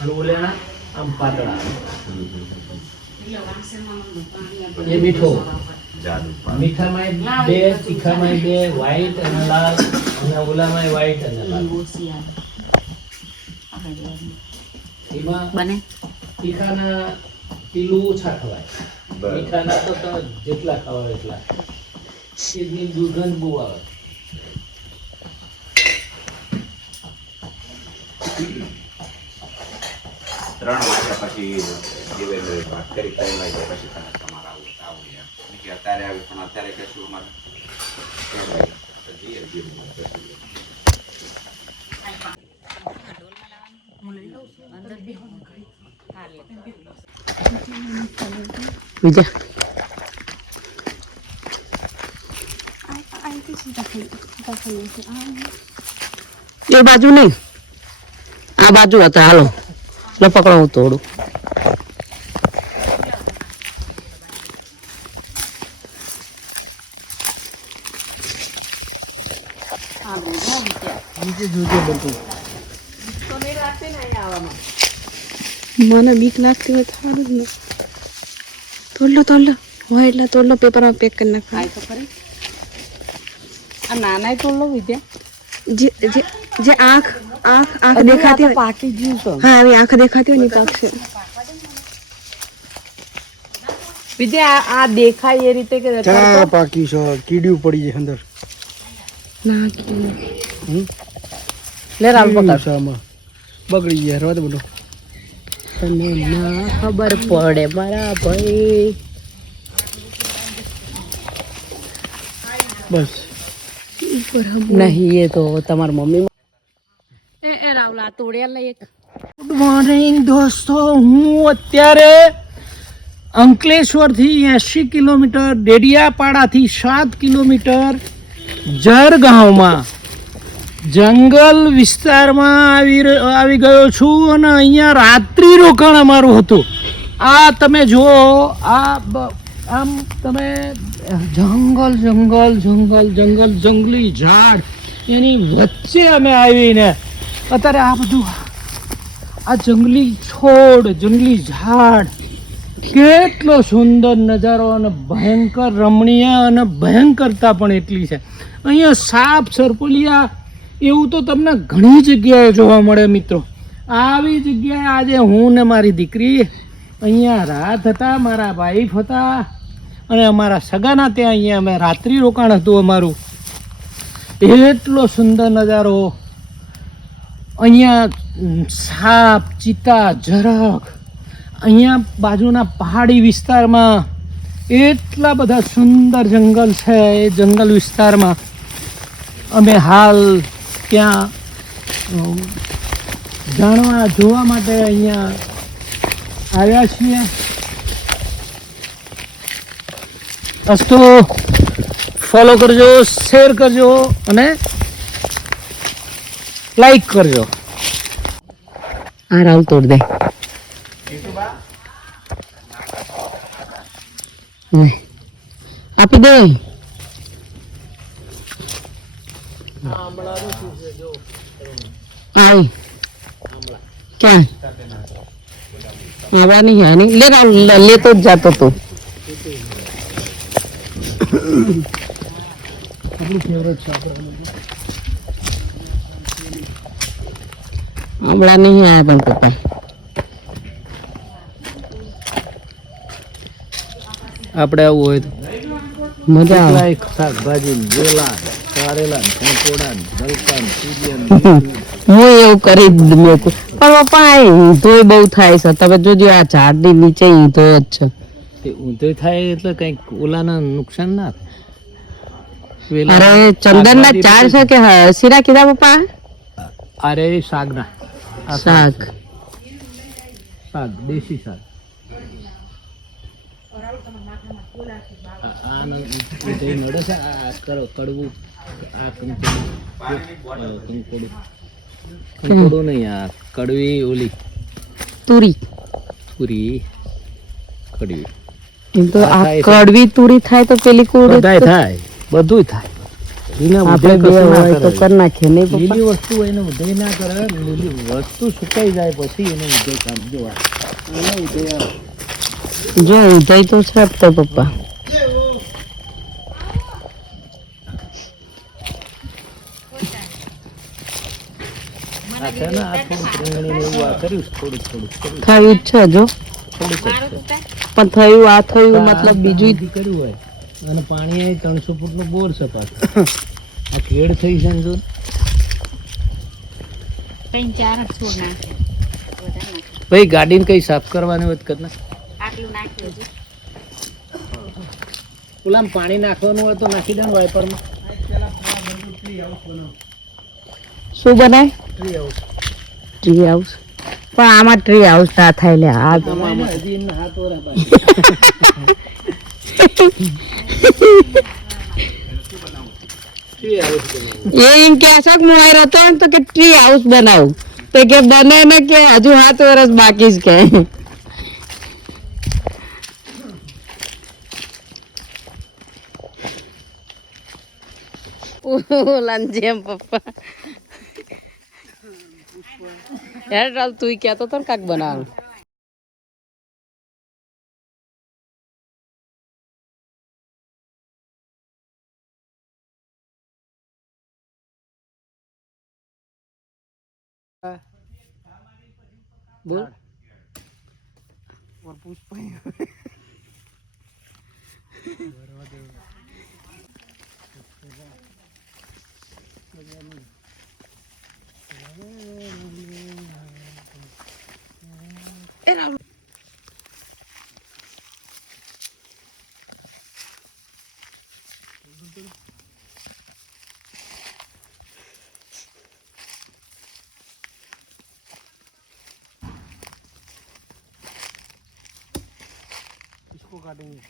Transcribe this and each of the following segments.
અને ઓલેના આમ પાતળા. એ મીઠો. મીઠામાં બે, તીખામાં બે, વ્હાઈટ અને લાલ, અને ઓલામાં વ્હાઈટ અને લાલ. એમાં બને તીખાના પીલું ઓછા ખવાય, મીઠાના તો તમે જેટલા ખાવા એટલા. એની દુર્ગંધ બહુ આવે. ત્રણ વાગ્યા પછી દિવેલ વાત કરી 3 વાગ્યા પછી તમારા આવું અત્યારે આવ્યું પણ અત્યારે કશું અમારે એ બાજુ નહીં, આ બાજુ હતા. હાલો એટલે પકડો હું તોડું. મને બીક લાગતી હોય સારું જ ને. તોડલો હોય એટલે તોડલો, પેપરમાં પેક કરી નાખો. આ નાના તોડલો વિદ્યા, જે આંખ દેખાતી હોય પાકી ગયું છે. હા, આવી આંખ દેખાતી હોય ને પાકશે. વિદ્યા આ દેખાય એ રીતે કે પાકી છે, કીડ્યું પડી જાય અંદર. ના લે રાલ પકાવવામાં બગડી ગયા. રવા દે બધો. તને ના ખબર પડે મારા ભાઈ. બસ નહીં, એ તો તમારી મમ્મી. એ રાવલા તોડ્યા લઈ એક. ગુડ મોર્નિંગ દોસ્તો, હું અત્યારે અંકલેશ્વર થી 80 કિલોમીટર, ડેડિયાપાડાથી 7 કિલોમીટર જરગાંવમાં જંગલ વિસ્તારમાં આવી ગયો છું. અને અહીંયા રાત્રિ રોકાણ અમારું હતું. આ તમે જુઓ, આમ તમે જંગલી ઝાડ એની વચ્ચે અમે આવીને અત્યારે આ બધું આ જંગલી છોડ, જંગલી ઝાડ, કેટલો સુંદર નજારો અને ભયંકર રમણીય અને ભયંકરતા પણ એટલી છે. અહીંયા સાપ, સરપોલિયા એવું તો તમને ઘણી જગ્યાએ જોવા મળે મિત્રો. આવી જગ્યાએ આજે હું ને મારી દીકરી અહીંયા રાત હતા, મારા વાઈફ હતા અને અમારા સગાના ત્યાં અહીંયા અમે રાત્રિ રોકાણ હતું અમારું. એટલો સુંદર નજારો. અહીંયા સાપ, ચિત્તા, ઝરખ, અહીંયા બાજુના પહાડી વિસ્તારમાં એટલા બધા સુંદર જંગલ છે. એ જંગલ વિસ્તારમાં અમે હાલ ત્યાં જોવા માટે અહીંયા આવ્યા છીએ. અસ્તુ ફોલો કરજો, શેર કરજો અને લાઈક કરજો. આ રાવ તોડ દે. આપી દે. આઈ ક્યાં આવા નહીં? આની લે રાવ, લેતો જ જાતો તો. હમણાં નહીં આયા પણ પપ્પા. આપણે આવું હોય તો મજા આવે. શાકભાજી, ગોલા, કારેલા, કંકોડા, ગલકા, હું એવું કરી જ મેં પણ પપ્પા આ ઊંધોય બહુ થાય છે. તમે જોજો આ ઝાડની નીચે ઊંધો જ છે. તે ઊંધો થાય એટલે કઈક ઓલાના નુકસાન ના થાય. અરે ચંદન ના ઝાડ છે કે શીરા કીધા પપ્પા? અરે શાકના શાક, દેશી શાક. કડવું કંકોડું નહીં, આ કડવી ઓલી તુરી. કડવી એમ તો આ કડવી તુરી થાય તો પેલી કોડ થાય, બધું થાય. એના આપણે ઉદય બે કશું ના હોય તો કરે. કરી નાખીએ નહીં પપ્પા લીલી વસ્તુ એને ઉદય ના કરે, લીલી વસ્તુ સુકાઈ જાય પછી એને ઉદય કામ જોવા. એને ઉદય આવે. જો ઉદય તો છે જ તો પપ્પા આ છે ને, આ થોડુંક રીંગણીને એવું આ કર્યું છે, થોડુંક થયું જ છે જો થોડુંક જ છે. પણ થયું આ થયું આ મતલબ આ બીજું સુધી કર્યું હોય અને પાણી અહીં 300 ફૂટનો બોર છે પાછો. આ ખેડ થઈ છે ને જો. ભાઈ ગાડીને કઈ સાફ કરવાની હોય તો કર નાખ. ઓલામાં પાણી નાખવાનું હોય તો નાખી દે ને વાઇપરમાં. શું બનાય ટ્રી હાઉસ પણ આમાં ટ્રી હાઉસ ના થાય લે આ આમાં હજી એમના હાથ વરા બાકી. એ એમ કે છે કે મોબાઈલ હતો ને તો કે ટ્રી હાઉસ બનાવું તો કે બને ને કે હજુ 7 વર્ષ બાકી જ કે ઓલા જેમ પપ્પા યાર ચાલ તું કહેતો તો ને કાક બનાવું બોલ और पुष्पा इसको काटेंगे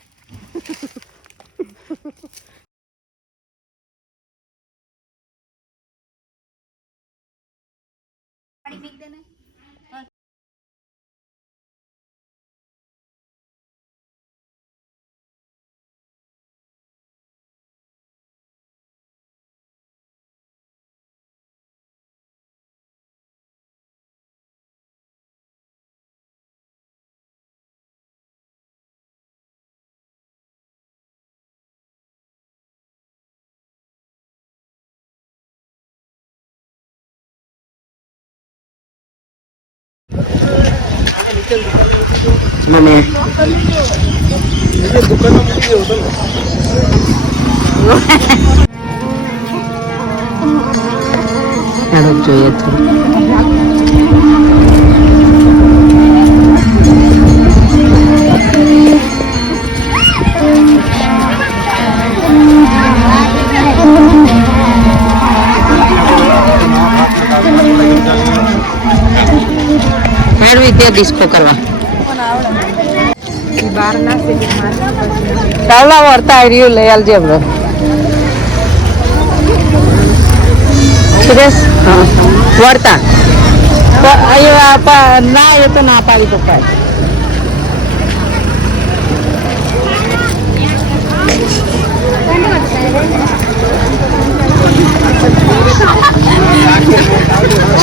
મને ચાલો જોઈએ થોડું હાડવી તે ડિસ્કો કરવા ચાવલા વર્તા રહ્યું લઈ આલજે આપણે સુરેશ હા વર્તા ના એ તો ના પાડી પપ્પાએ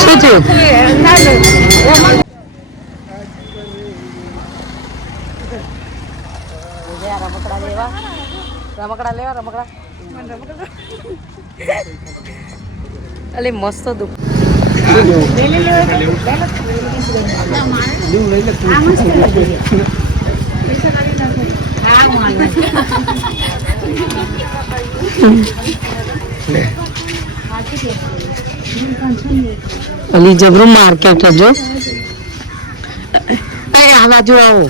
શું થયું રમકડા લેવા અલે મસ્ત દુખ અલી જબરું માર્કેટ હજો આ બાજુ આવો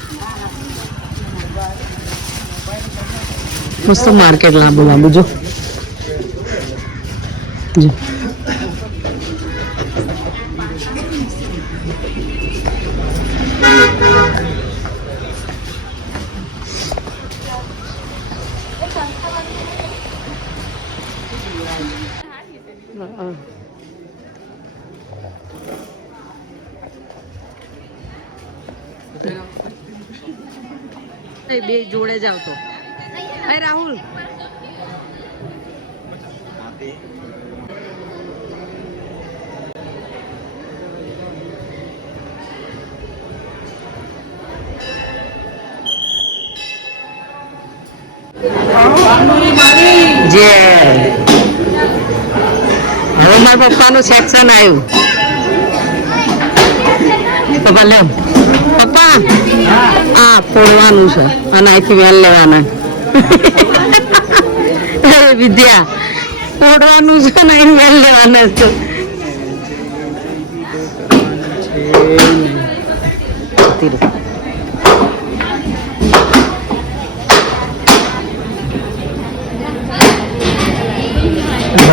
મસ્ત માર્કેટ લાંબુ લાંબુ જો બે જોડે જાવ તો રાહુલ બાંગુરી મારી. જે હવે મારા પપ્પાનું સેક્શન આવ્યું. પપ્પા લે પપ્પા આ ફોડવાનું છે અને અહીંથી વેલ લેવાના. વિદ્યા ફોડવાનું છે ને અહીં વેલ લેવાના છે.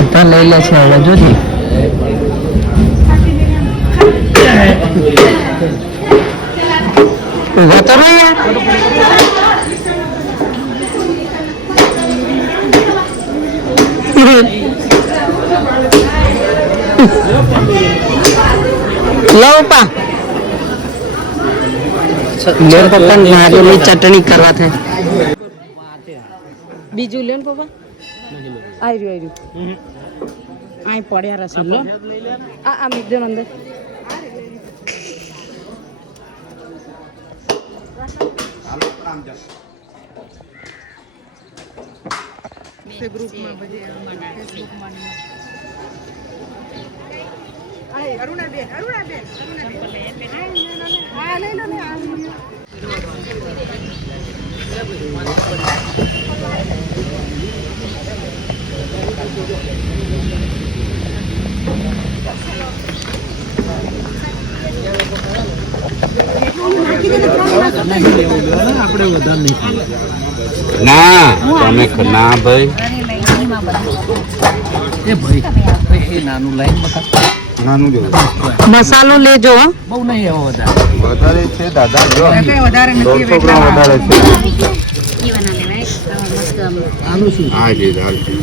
બધા લઈ લે છે હવે જોજે. ઉભા તો રહો યાર. લો પપ્પા લેન પપ્પા નારિયેળની ચટણી કરવા થાય. બીજું લેન પપ્પા આવી રહ્યું અહીં પડ્યા રસી લો. આ મૂકજો ને અંદર. આપણે વધારે નહીં. ના તમે ના ભાઈ એ ભાઈ એ નાનું લાઈન બતા. નાનું જેવું મસાલો લેજો હો. બહુ નહીં એવો વધારે. વધારે છે દાદા જો વધારે 150 ગ્રામ વધારે છે. આનું શું હા જી દાદી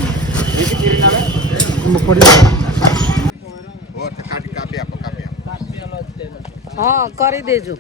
હા કરી દેજો.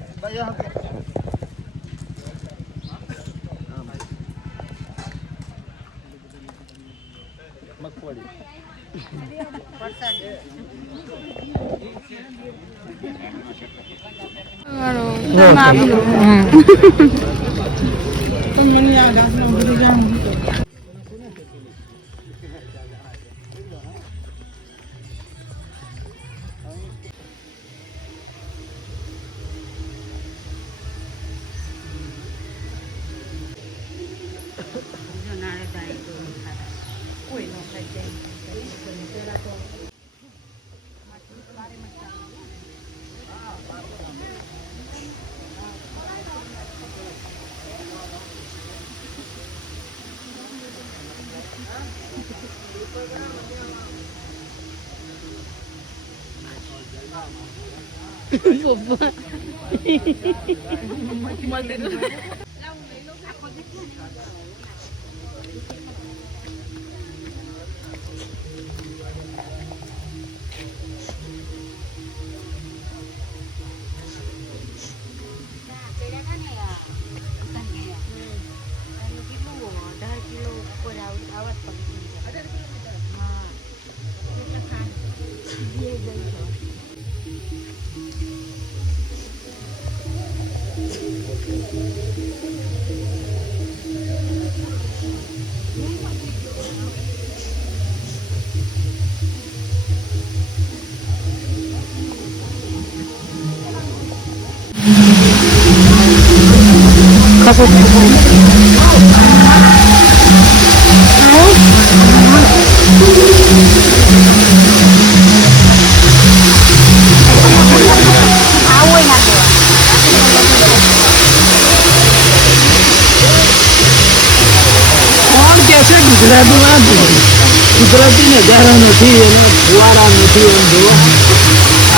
ગુજરાતી નજારા નથી અને ફુવારા નથી. એમ જો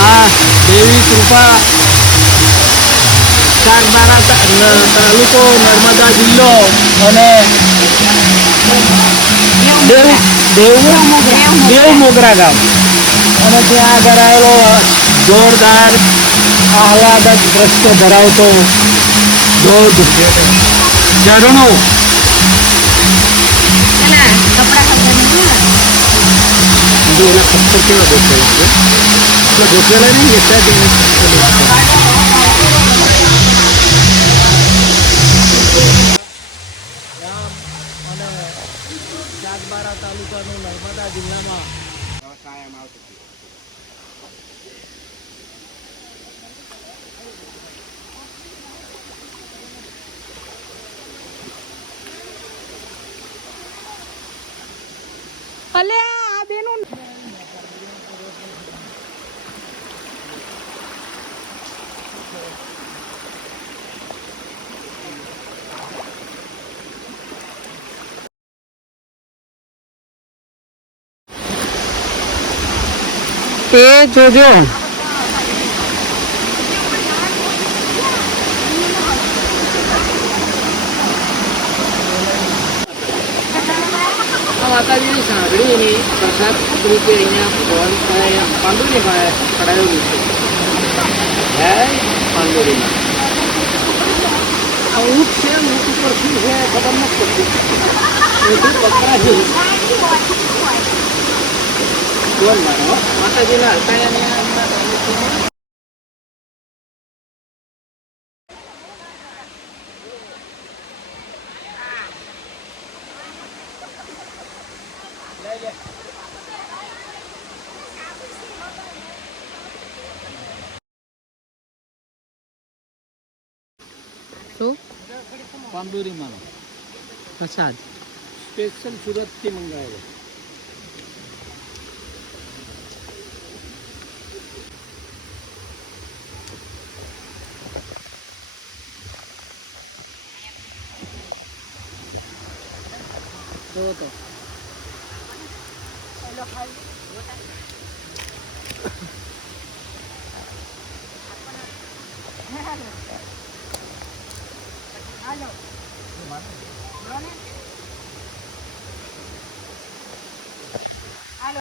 આ દેવી કૃપા સાગબારા તાલુકો નર્મદા જિલ્લો અને દેવ મોગરા ગામ અને ત્યાં આગળ આવેલો જોરદાર આહલાદક દ્રશ્ય ધરાવતો ધોધ ઝરણો. જો એના પથ્થર કેવા ગોઠવેલા છે, ગોઠવેલા નહીં બનાસકાંઠા જિલ્લામાં કાયમ આવતું હતું. અલે આ બેનું તે જોજો માતાજીની સાંભળીની પ્રસાદ રૂપે અહીંયા ભગવાન પાંદુરી ચડાવેલું છે હે પાંદુરીમાં આ ઊંટ છે ઊંટ ઉપર શું છે ખબર નથી પડતી ઊંટ બકરા છે બોલ મારો માતાજીના હરકાયાની શું પાંદુરીમાંનો પ્રસાદ સ્પેશિયલ સુરતથી મંગાવેલો તો હાલો